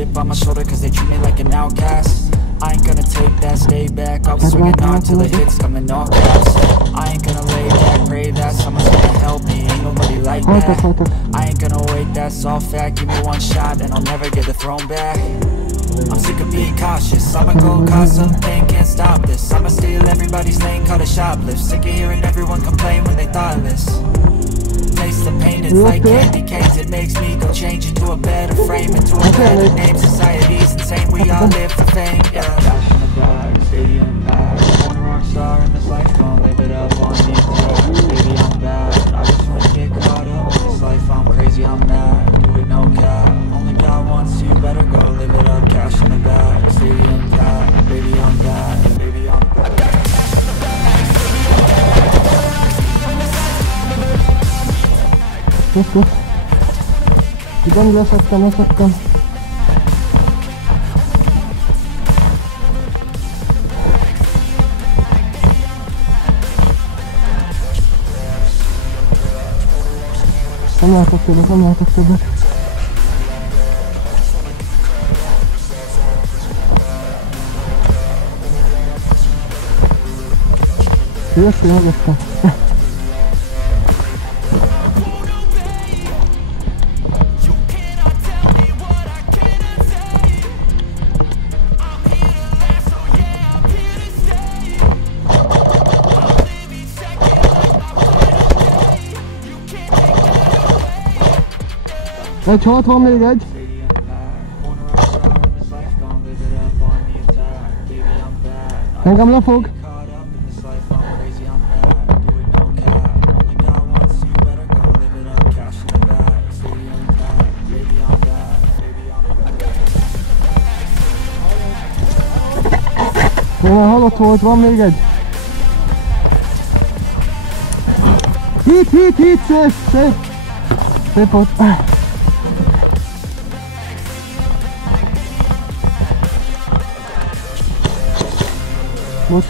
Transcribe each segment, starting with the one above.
chip on my shoulder cause they treat me like an outcast. I ain't gonna take that, stay back. I'll be swinging hard till it hits, coming all caps. I ain't gonna lay back, pray that someone's gonna help me. Ain't nobody like that. I ain't gonna wait, that's all fact. Give me one shot and I'll never get the throne back. I'm sick of being cautious. I'ma go cause something, can't stop this. I'ma steal everybody's lane, call it shoplift. Sick of hearing everyone complain when they thoughtless. Taste the pain, it's like candy canes. It makes me go change into a better frame, into a better name. Society's insane, we all live for fame. Yeah. Cash in the bag, stadium packed. Born a rock star in this life, gon' live it up on these tracks. Baby, I'm bad. I just wanna get caught up in this life. I'm crazy, I'm mad. Do it no cap. Only God wants you, better go live it up. Cash in the bag, stadium packed. Baby, I'm bad. Baby, I'm bad. Jó. Igen, leszettem. Nem látok többet. Jöttél, megettem. Egy 60, még egy. Engem lefog. Halott volt, van még egy. Hit, szép volt. Bocs.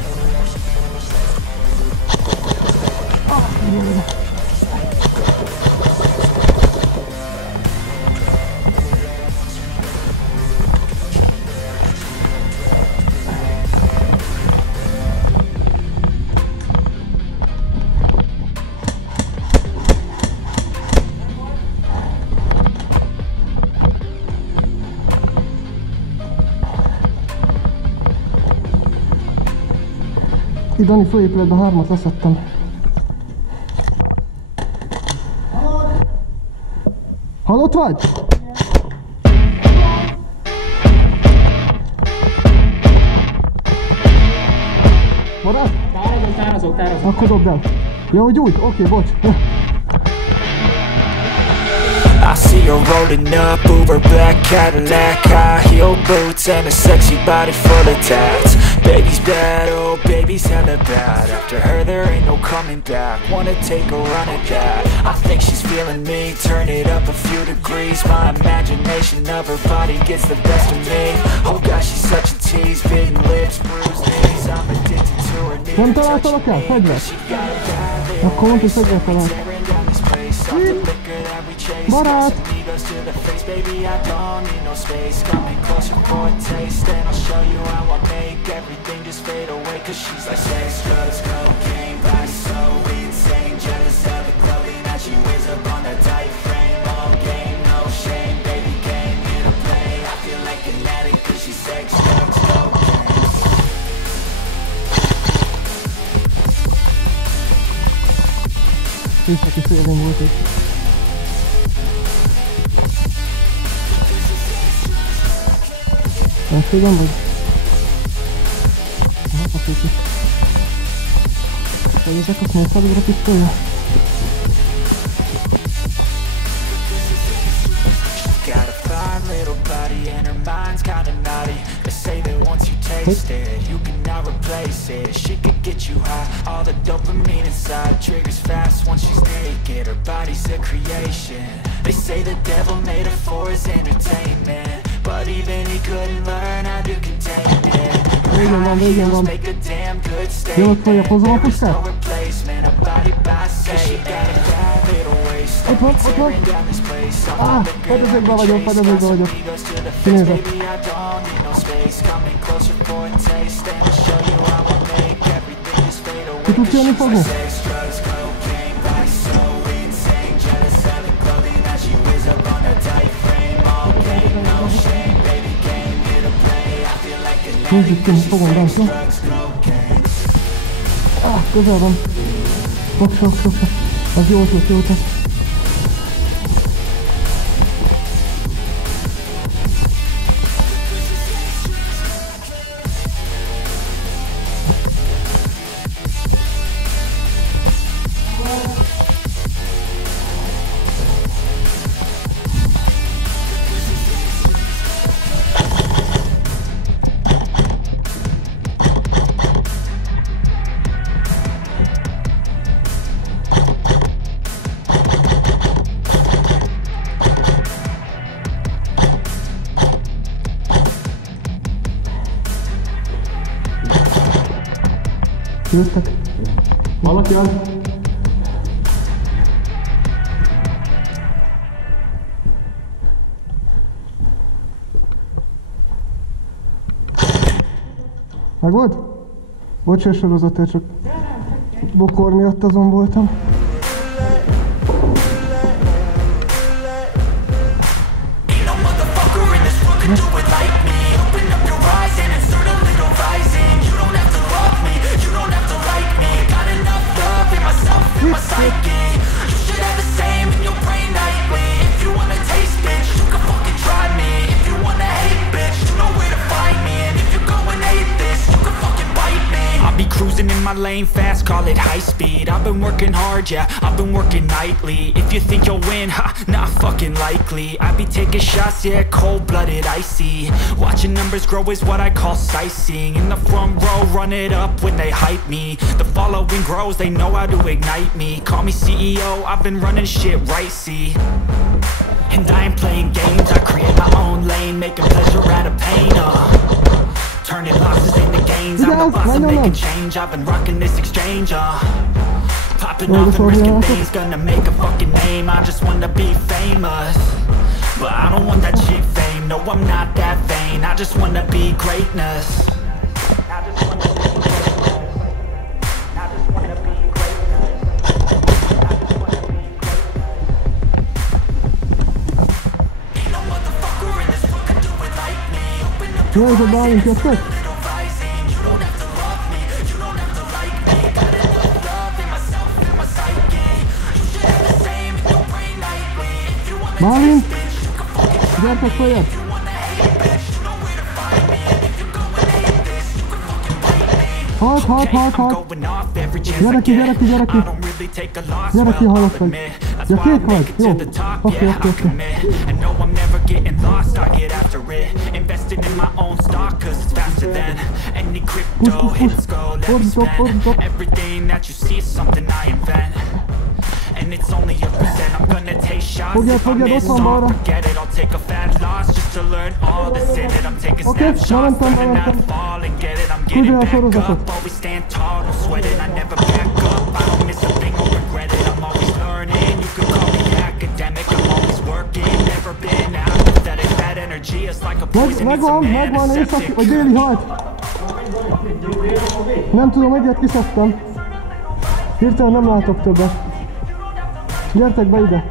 Dani főépületben 3-at leszettem. Halott vagy? Marad? Tározok. Akkor dobd el. Ja, hogy úgy? Oké, bocs. I see her rolling up, Uber black Cadillac, high heel boots and a sexy body full of tats. Baby's bad, oh baby's hella bad. After her there ain't no coming back. Wanna take a run at that. I think she's feeling me, turn it up a few degrees. My imagination of her body gets the best of me. Oh gosh, she's such a tease, big lips, bruised knees. I'm addicted to her, need Nem to touch találtalak el, fegyver? she got a bad little Akkor mondta, hogy fegyver talál. Barát! Baby, I don't need no space. Coming closer for a taste, and I'll show you how I make everything just fade away. Cause she's like sex, drugs, cocaine, body so insane. Jealous of the clothing that she wears up on that tight frame. All game, no shame, baby came here to play. I feel like an addict cause she's sex, drugs, cocaine. Északi félén volt egy. Elfégem vagy? Hát, akkor is. Vagy ezeket miért felülre pisztolja? Got a fine little body and her mind's kinda naughty. They say that once you taste it, you cannot replace it. She could get you high, all the dopamine inside triggers fast once she's naked. Her body's a creation. They say the devil made her for his entertainment, but even he couldn't learn how to contain it. Végén van. Make a damn good Jó, hogy fogja, hozom a statement. puskát? No replacement, a body by say. She got a bad little waist. Ott van. Fedezékben vagyok, kinézek. Ki tudsz jönni fogni? Nézzük ki, fogom bent, jó? Közel van. Sok. Az jó ötlet. Jöttek. Valaki az? Meg volt? Bocsás sorozatért, csak bokor miatt azon voltam. Cruising in my lane fast, call it high speed. I've been working hard, yeah, I've been working nightly. If you think you'll win, ha, not fucking likely. I be taking shots, yeah, cold-blooded, icy. Watching numbers grow is what I call sightseeing. In the front row, run it up when they hype me. The following grows, they know how to ignite me. Call me CEO, I've been running shit right, see. And I ain't playing games, I create my own lane, making pleasure out of pain, turning losses into gains. I'm the boss, I'm making change. I've been rocking this exchange, popping off and risking things, gonna make a fucking name. I just wanna be famous, but I don't want that cheap fame. No, I'm not that vain. I just wanna be greatness. Jó, ez a bálunk jöttek? Bálint! Gyertek följebb! Halt! Gyere ki! Gyere ki, halott vagy! Ja, kék vagy! Jó! Oké. Fordítok! And it's only a percent. I'm gonna take shots. If I miss, I'll forget it. I'll take a fat loss just to learn all that's in it. I'm taking snapshots, learning how to fall and get it. I'm getting back up, always stand tall, don't sweat it. I never back up, I don't miss a thing or regret it. I'm always learning, you can call me academic. I'm always working, never been apathetic. That energy is like a poison, it's a man, a septic. A déli hajt! Nem tudom, egyet kiszedtem. Hirtelen nem látok többet. Gyertek be ide!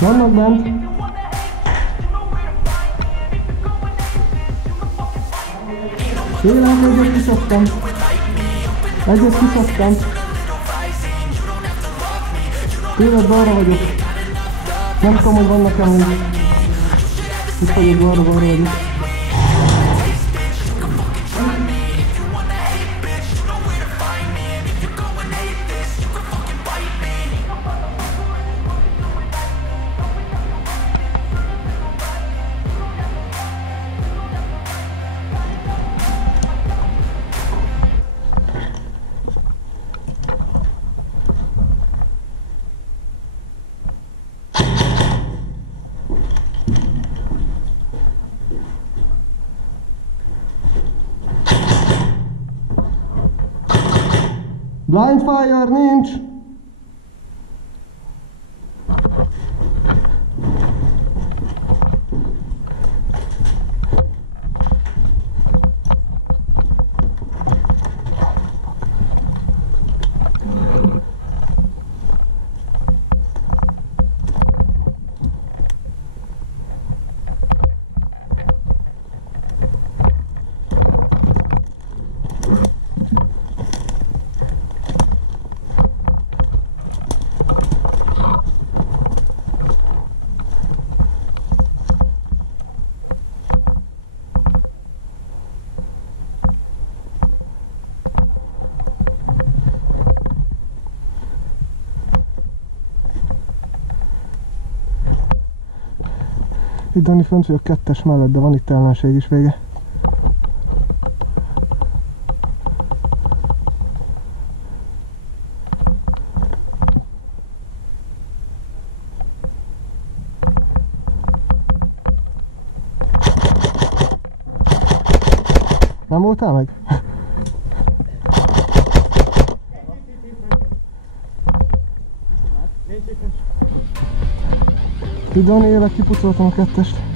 Vannak bent! Tényleg egyet kiszedtem! Tényleg balra vagyok! Nem tudom, hogy vannak-e még. Itt vagyok, balra vagyok. Blind fire nincs! Itt Dani fönt vagyok 2-es mellett, de van itt ellenség is vége. Nem voltál meg? Dani, élek, kipucoltam a 2-est.